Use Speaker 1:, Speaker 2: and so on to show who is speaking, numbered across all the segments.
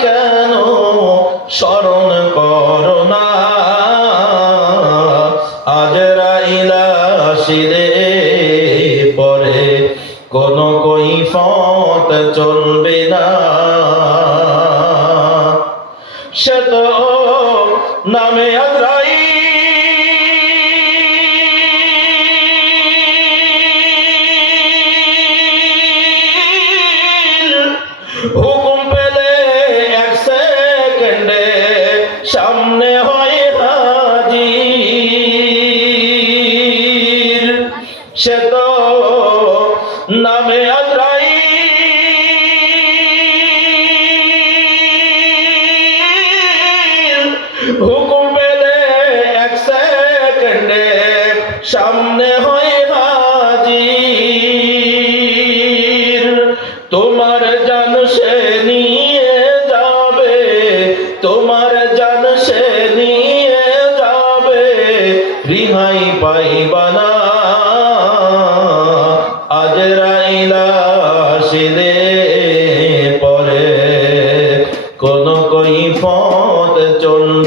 Speaker 1: কেন স্মরণ করোনা সে তো নামে কোন কৈফত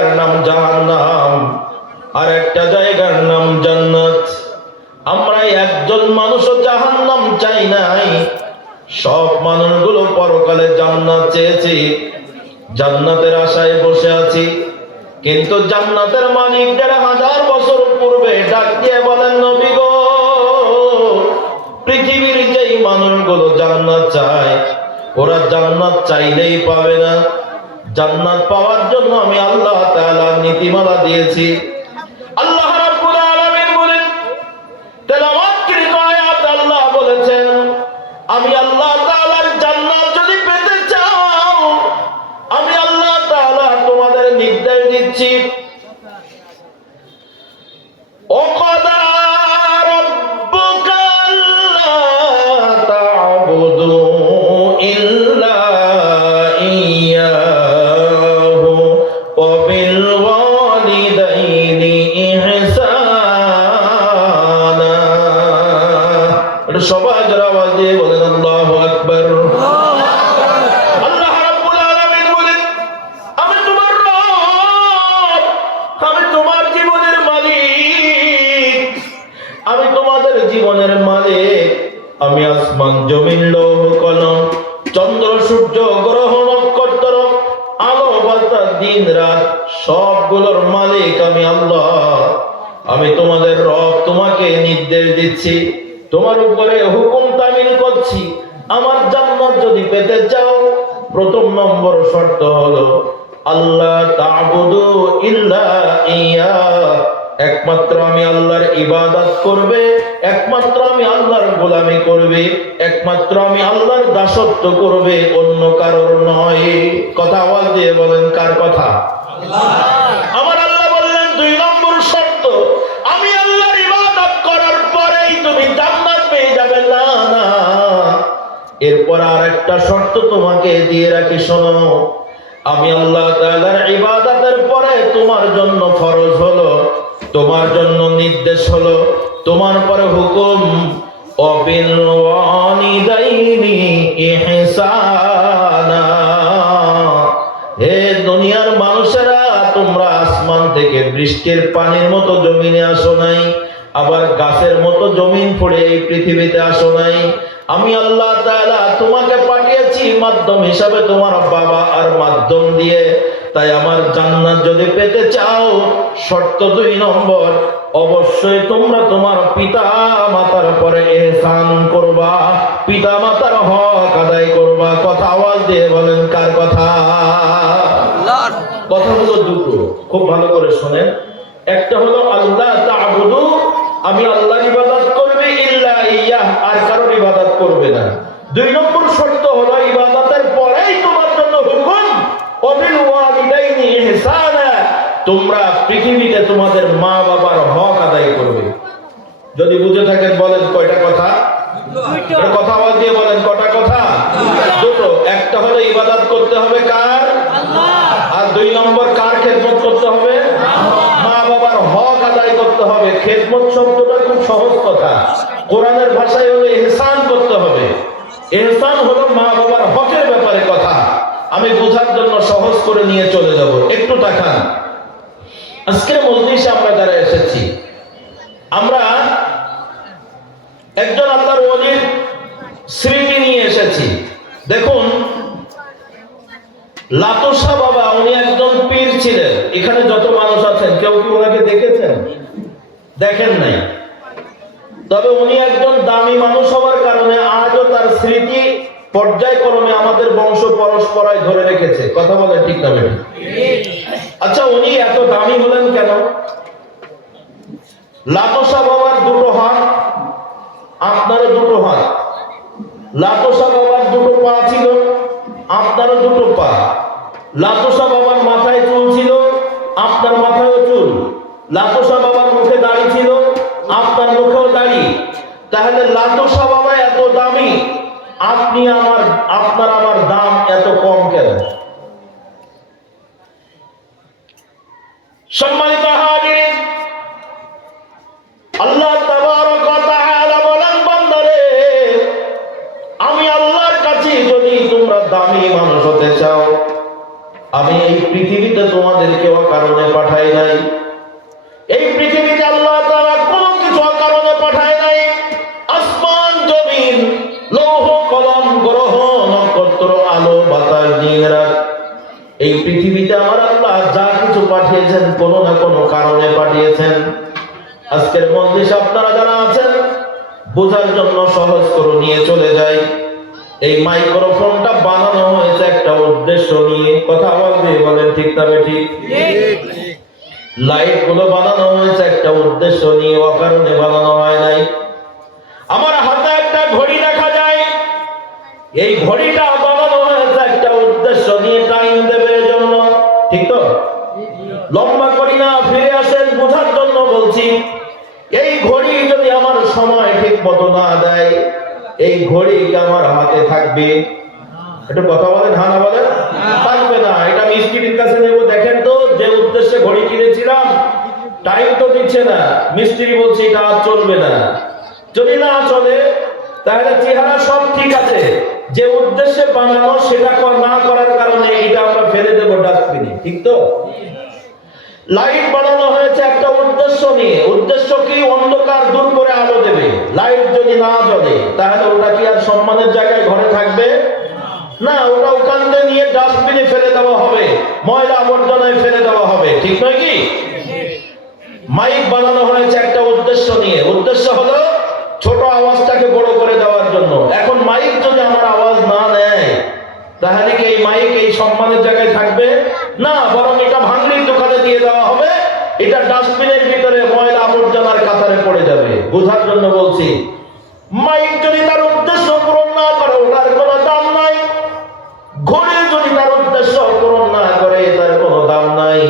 Speaker 1: জায়গার নাম জাহান্নাম। আর একটা জায়গার নাম জান্নাত। আমরা একজন মানুষও জাহান্নাম চাই নাই। সব মানুষগুলো পরকালে জান্নাত চেয়েছি। জান্নাতের আশায় বসে আছি। কিন্তু জান্নাতের মালিক দেড় হাজার বছর পূর্বে ডাক দিয়ে বলেন, নবী গো, পৃথিবীর যেই মানুষগুলো জান্নাত চায়, ওরা জান্নাত চাইলেই পাবে না। জান্নাত পাওয়ার জন্য আমি আল্লাহ তাআলা নীতিমালা দিয়েছি। আল্লাহ রাব্বুল আলামিন বলেন, তেলাওয়াতকৃত আয়াত আল্লাহ বলেছেন, আমি আল্লাহ দিচ্ছি তোমার উপরে হুকুম তামিল করছি। আমার জান্নাত যদি পেতে চাও প্রথম নম্বর শর্ত হলো আল্লাহ তাবুদু ইল্লা ইয়া। একমাত্র আমি আল্লাহর ইবাদত করবে একমাত্র আমি আল্লাহর গোলামি করবে একমাত্র আমি আল্লাহর দাসত্ব করবে অন্য কারোর নয়। কথা আওয়াজ দিয়ে বলেন কার কথা? আমার আল্লাহ বললেন দুই এরপর আর একটা শর্ত তোমাকে দিয়ে রাখি, শোনো। আমি আল্লাহ তাআলার ইবাদতের পরে তোমার জন্য ফরজ হলো, তোমার জন্য নির্দেশ হলো, তোমার পরে হুকুম, অবিল ওয়ালিদাইনি ইহসানা। হে দুনিয়ার মানুষেরা, তোমরা আসমান থেকে বৃষ্টির পানির মতো জমিনে আসো নাই, আবার গাছের মতো জমিন পড়ে এই পৃথিবীতে আসো নাই। আমি আল্লাহ তাআলা তোমাকে পাঠিয়েছি মাধ্যম হিসাবে তোমার বাবা আর মাধ্যম দিয়ে। তাই আমার জান্নাত যদি পেতে চাও শর্ত দুই নম্বর অবশ্যই তোমরা তোমার পিতা মাতার পরে এহসান করবা পিতা মাতার হক আদায় করবা। কথা আওয়াজ দিয়ে বলেন কার কথা? কথা হলো দুটো খুব ভালো করে শোনেন। একটা হলো আল্লাহ তা'বুদু আমি আল্লাহর ইবাদত করবে ইল্লা ইয়াহ আর কারোর ইবাদত করবে না দুই নম্বর শর্ত হলো ইবাদতের পরেই তোমার জন্য হুকুম অবিল ওয়ালিদাইনি ইহসানা তোমরা পৃথিবীতে তোমাদের মা বাবার হক আদায় করবে যদি বুঝে থাকেন বলেন কয়টা কথা এটা কথা আওয়াজ দিয়ে বলেন কটা কথা দুটো একটা হলো ইবাদত করতে হবে কার আর দুই নম্বর কার খেদমত করতে হবে মা বাবার হক আদায় করতে হবে খেদমত শব্দটা খুব সহজ কথা কোরআনের ভাষায় হলো এহসান করতে হবে এহসান হলো মা বাবার হকের ব্যাপারে কথা আমি বোঝার জন্য সহজ করে নিয়ে চলে যাব। একটু তাকান। আজকের মজলিসে আমরা যারা এসেছি, আমরা একজন আল্লাহর ওলির স্মৃতি নিয়ে এসেছি। দেখুন, লাতসা বাবা, উনি একজন পীর ছিলেন। এখানে যত মানুষ আছেন, কেউ কি ওনাকে দেখেছেন? দেখেন নাই। তবে উনি একজন দামি মানুষ হওয়ার কারণে আজও তার স্মৃতি পর্যায়ক্রমে আমাদের বংশ পরস্পরায় ধরে রেখেছে। কথা বলে ঠিক না? আচ্ছা উনি এত দামি হলেন কেন? লাতসা বাবার দুটো হাত, আপনারও দুটো হাত। লাতসা বাবার দুটো পা ছিল, আপনারও দুটো পা। লাতসা বাবার মাথায় চুল ছিল, আপনার মাথায়ও চুল। লাতসা বাবার মুখে দাড়ি ছিল, আপনার মুখেও দাড়ি। তাহলে লাতসা বাবা এত দামি আপনি আমার, আপনার আমার দাম এত কম কেন? সম্মানিত হাজির আল্লাহ বলেন, বান্দারে, আমি আল্লাহর কাছে যদি তোমরা দামি মানুষ হতে চাও, আমি এই পৃথিবীতে তোমাদেরকে অকারণে পাঠাই নাই। পাঠিয়েছেন, কোনো না কোনো কারণে পাঠিয়েছেন। আজকের মজলিস আপনারা যারা আছেন, বোঝার জন্য সহজ করে নিয়ে চলে যাই। এই মাইক্রোফোনটা বানানো হয়েছে একটা উদ্দেশ্য নিয়ে। কথা দিয়ে বলেন ঠিক তবে ঠিক? লাইটগুলো বানানো হয়েছে একটা উদ্দেশ্য নিয়ে, অকারণে বানানো হয় নাই। আমার এই ঘড়ি কি আমার হাতে থাকবে? এটা কথা বলেন হ্যাঁ না বলেন? থাকবে না, এটা মিস্ত্রির কাছে নেব। দেখেন তো, যে উদ্দেশ্যে ঘড়ি কিনেছিলাম টাইম তো দিচ্ছে না। মিস্ত্রি বলছে, এটা আর চলবে না। যদি না চলে, তাহলে চেহারা সব ঠিক আছে। যে উদ্দেশ্যে বানানো, সেটা না করার কারণে এটা আমরা ফেলে দেবো ডাস্টবিনে ঠিক তো? লাইট বানানো হয়েছে একটা উদ্দেশ্য নিয়ে। উদ্দেশ্য কি? অন্ধকার দূর করে আলো দেবে। লাইট যদি না জ্বলে, তাহলে ওটা কি আর সম্মানের জায়গায় ঘরে থাকবে? না, ওটা ওখান নিয়ে ডাস্টবিনে ফেলে দেওয়া হবে। ময়লা আবর্জনায় ফেলে দেওয়া হবে। ঠিক নয় কি? মাইক বানানো হয়েছে একটা উদ্দেশ্য নিয়ে। উদ্দেশ্য হলো ছোট আওয়াজটাকে বড় করে দেওয়ার জন্য। এখন মাইক যদি আমার আওয়াজ না নেয়, তাহলে কি এই মাইক এই সম্মানের জায়গায় থাকবে? না, বরং এটা ভাঙলির দোকানে দিয়ে দেওয়া হবে। এটা ডাস্টবিনের ভিতরে ময়লা আবর্জনার কাতারে পড়ে যাবে। বোঝার জন্য বলছি, মাইক যদি তার উদ্দেশ্য পূরণ না করে, ওটার কোনো দাম নাই। ঘড়ি যদি তার উদ্দেশ্য পূরণ না করে, তার কোনো দাম নাই।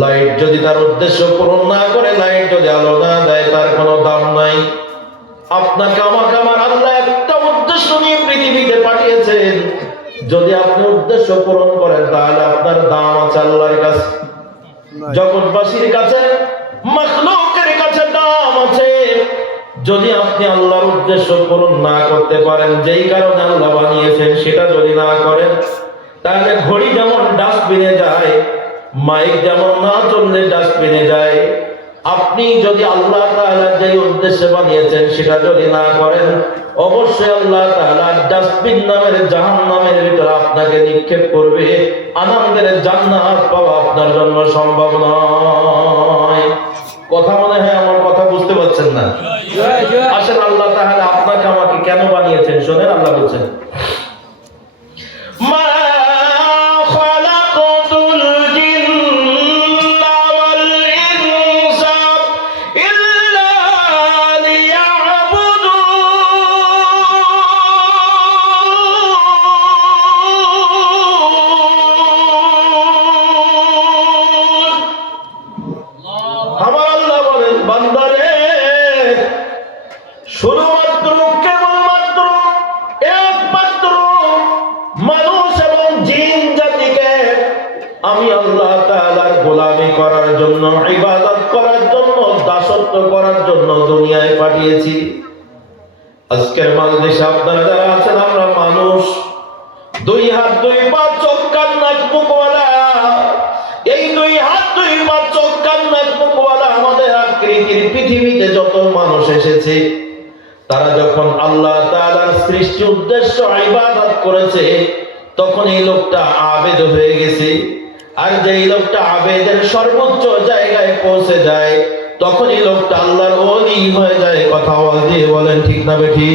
Speaker 1: লাইট যদি তার উদ্দেশ্য পূরণ না করে, লাইট যদি আলো না দেয়, তার কোনো দাম নাই। আপনাকে আমাকে আমার আল্লাহ একটা উদ্দেশ্য নিয়ে পৃথিবীতে পাঠিয়েছেন। যদি আপনি উদ্দেশ্য পূরণ করেন তাহলে আপনার দাম আছে আল্লাহর কাছে। জগৎবাসীর কাছে মখলুকের কাছে দাম আছে। যদি আপনি আল্লাহর উদ্দেশ্য পূরণ না করতে পারেন যেই কারণে আল্লাহ বানিয়েছেন সেটা যদি না করেন তাহলে ঘড়ি যেমন ডাস্টবিনে যায় মাইক যেমন না চললে ডাস্টবিনে যায় আপনি যদি আল্লাহ তাআলা যে উদ্দেশ্যে বানিয়েছেন সেটা যদি না করেন অবশ্যই আল্লাহ তাআলা ডাস্টবিন নামের জাহান্নামের ভিতরে আপনাকে নিক্ষেপ করবে। আনন্দের জান্নাত পাওয়া আপনার জন্য সম্ভব নয়। কথা মনে হয় আমার কথা বুঝতে পারছেন না? আসেন দুই হাত, দুই পা, চোখ, কান, নাক মুখওয়ালা এই দুই হাত, দুই পা, চোখ, কান, নাক মুখওয়ালা আমাদের আকৃতির পৃথিবীতে যত মানুষ এসেছে, তারা যখন আল্লাহ তাআলার সৃষ্টি উদ্দেশ্য ইবাদত করেছে, তখন এই লোকটা আবেদ হয়ে গেছে। আর যে এই লোকটা আবেদের সর্বোচ্চ জায়গায় পৌঁছে যায় তখন এই লোকটা আল্লাহর ওলি হয়ে যায়। কথা বল দিয়ে বলেন ঠিক না বেঠি?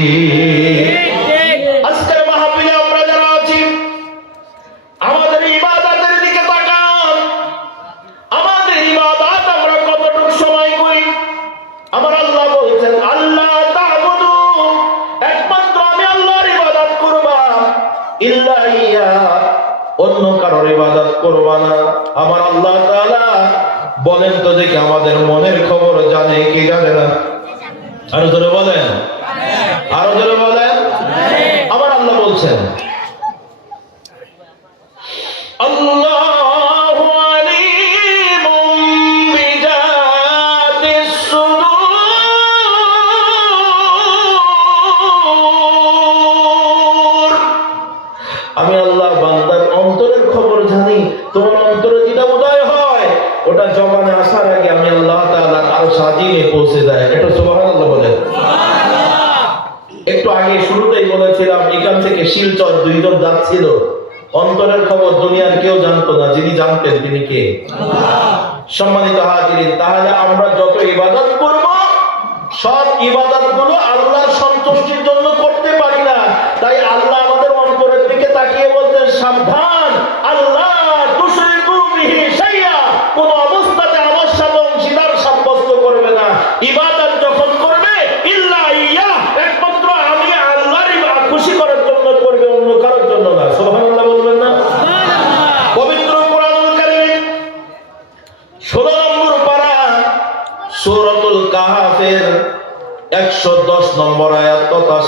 Speaker 1: বলেন তো দেখি আমাদের মনের খবর জানে কি জানে না? আরও ধরে বলেন। আরও ধরে বলেন। আবার আল্লাহ বলছেন আমি অন্তরের খবর দুনিয়ার কেউ জানতো না। যিনি জানতেন তিনি কে? সম্মানিত হাজিরিন তাহলে আমরা যত ইবাদত করব সব ইবাদতগুলো আল্লাহর সন্তুষ্টির জন্য করতে পারি না। তাই আল্লাহ আমাদের অন্তরের দিকে তাকিয়ে বলতেন সাবধান আল্লাহ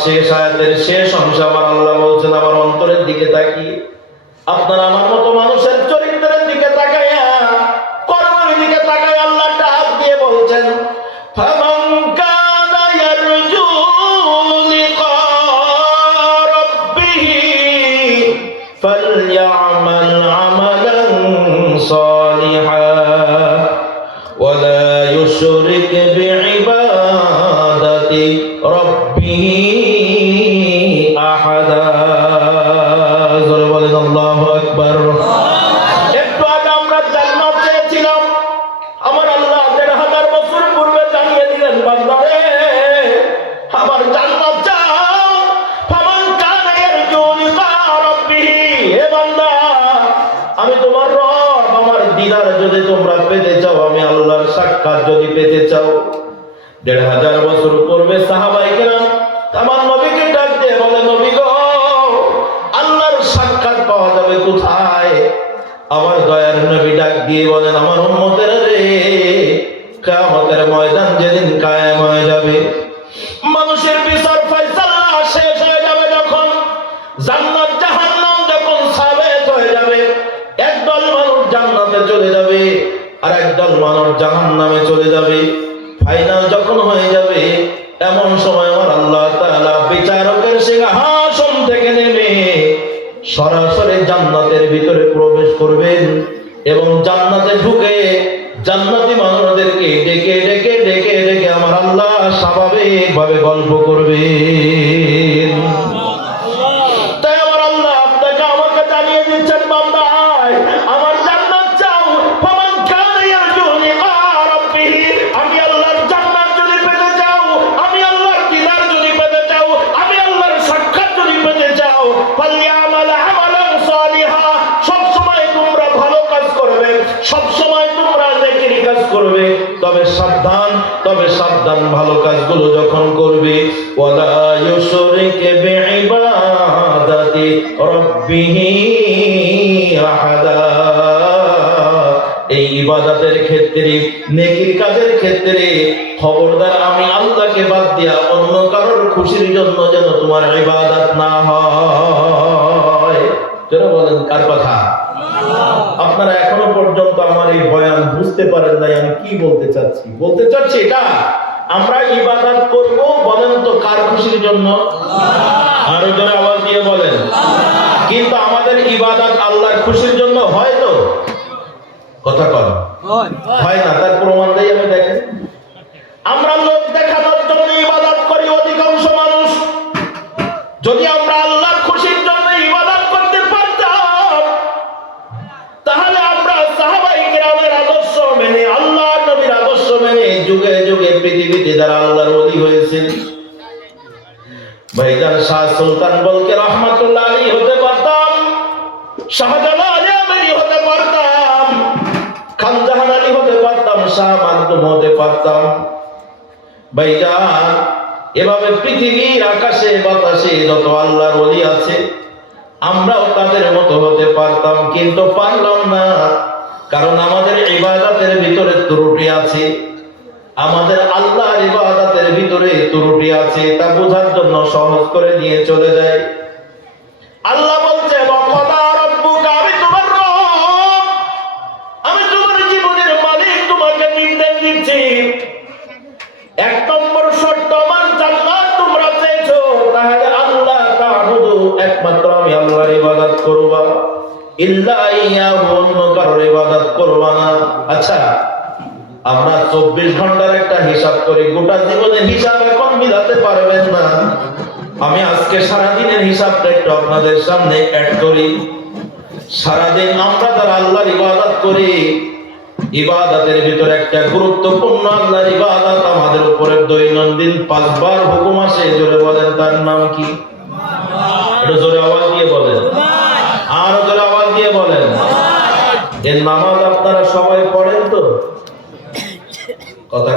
Speaker 1: শেষ আয়াতের শেষ অংশ আমার আল্লাহ বলছেন আমার অন্তরের দিকে তাকিয়ে আল্লাহর সাক্ষাৎ যদি পেতে চাও, দেড় হাজার বছর পূর্বে সাহাবাই কেরাম আমার নবীকে ডাক দিয়ে বলে, নবী গো, আল্লাহর সাক্ষাৎ পাওয়া যাবে কোথায়? আমার দয়ার নবী ডাক দিয়ে বলেন, আমার উম্মতের রে কামতের ময়দান যেদিন কায়েম হয়ে যাবে মানুষের মানুষ জাহান্নামে চলে যাবে ফাইনাল যখন হয়ে যাবে, এমন সময় আমার আল্লাহ তাআলা বিচারকের সিংহাসন থেকে নেমে সরাসরি জান্নাতের ভিতরে প্রবেশ করবেন এবং জান্নাতে ঢুকে জান্নাতি মানুষদেরকে ডেকে ডেকে ডেকে ডেকে আমার আল্লাহ স্বাভাবিক ভাবে গল্প করবেন। করবে, তবে সাবধান তবে সাবধান ভালো কাজগুলো যখন করবে। এই ইবাদতের ক্ষেত্রে, নেকির কাজের ক্ষেত্রে খবরদার আমি আল্লাহকে বাদ দিয়া অন্য কারোর খুশির জন্য যেন তোমার ইবাদত না হয়। বলেন, কার কথা? আপনারা এখনও পর্যন্ত আমার এই বয়ান বুঝতে পারেন নাই আমি কি বলতে চাচ্ছি? বলতে চাচ্ছি এটা আমরা ইবাদত করব বলেন তো কার খুশির জন্য? আরও জোরে আওয়াজ দিয়ে বলেন। কিন্তু আমাদের ইবাদত আল্লাহর খুশির জন্য হয় তো? কথা কর হয় না তার প্রমাণ দেই আলী হতে পারতাম, শাহ মানতুম হতে পারতাম। ভাইজান এভাবে পৃথিবীর আকাশে, বাতাসে যত আল্লাহর ওলি আছে, আমরাও তাদের মতো হতে পারতাম, কিন্তু পারলাম না। কারণ আমাদের ইবাদতের ভিতরে ত্রুটি আছে। আমাদের আল্লাহর ইবাদতের ভিতরে ত্রুটি আছে, তা বোঝার জন্য সহজ করে নিয়ে চলে যায় আল্লাহ বলছে আচ্ছা আমরা চব্বিশ ঘণ্টার একটা হিসাব করি, গোটা জীবনের হিসাব এখন মিলাতে পারবেন না। আমি আজকে সারাদিনের হিসাবটা একটু আপনাদের সামনে অ্যাড করি। সারাদিন আমরা যারা আল্লাহর ইবাদত করি, ইবাদতের ভিতরে একটা গুরুত্বপূর্ণ আল্লাহর ইবাদত আমাদের উপরে দৈনন্দিন পাঁচবার হুকুম আসে। জোরে বলেন, তার নাম কি? একটু জোরে আওয়াজ দিয়ে বলেন। দিয়ে বলেন। এর নামাজ আপনারা সবাই পড়েন তো? কথা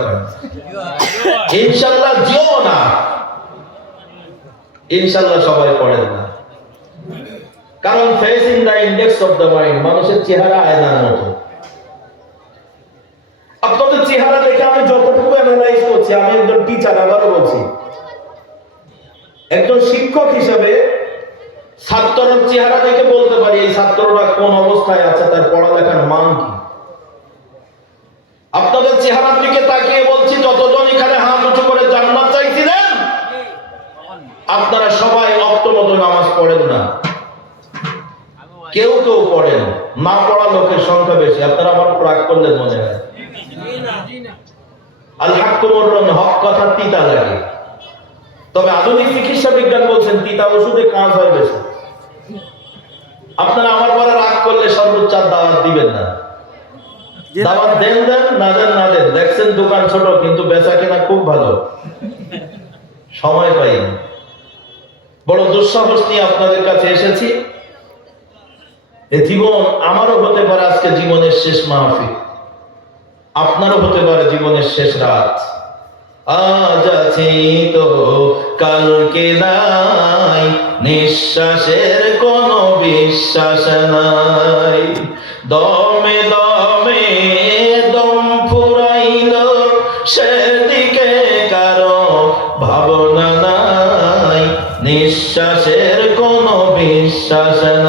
Speaker 1: ইনশাল্লাহ যেও না। ইনশাল্লাহ সবাই পড়েন না। কারণ face the index of the mind, মানুষের চেহারা আয়নার মতো। আপনাদের চেহারা দেখে আমি যতটুকু অ্যানালাইজ করছি, আমি একজন টিচার আবারও বলছি। একজন শিক্ষক হিসেবে ছাত্রের চেহারা দেখে বলতে পারি, এই ছাত্ররা কোন অবস্থায় আছে, তার পড়ালেখার মান কি? আপনাদের চেহারার দিকে তাকিয়ে বলছি, যতজন এখানে হাত উঁচু করে জান্নাত চাইছিলেন, আপনারা সবাই অক্তমত নামাজ পড়েন না। কেউ কেউ পড়েন, না পড়া লোকের সংখ্যা বেশি। আপনারা আমার রাগ করলেন মনে হয়। হক কথা তিতা লাগে। তবে আধুনিক চিকিৎসা বিজ্ঞান বলছেন, তিতা ওষুধে কাজ হয় বেশি। আপনারা আমার পরে রাগ করলে সর্বোচ্চ দাওয়াত দিবেন না। দাওয়াত দেন দেন না দেন না দেন। দেখছেন দোকান ছোট কিন্তু বেচা কেনা খুব ভালো। সময় পাই। বড় দুঃসাহস নিয়ে আপনাদের কাছে এসেছি। এ জীবন আমারও হতে পারে আজকে জীবনের শেষ মাহফিল। আপনারও হতে পারে জীবনের শেষ রাত। আজ আছি তো কালকে নাই। নিঃশ্বাসের কোনো বিশ্বাস নাই। দমে দমে দম ফুরাইল সেদিকে কারও ভাবনা নাই। নিঃশ্বাসের কোনো বিশ্বাস নাই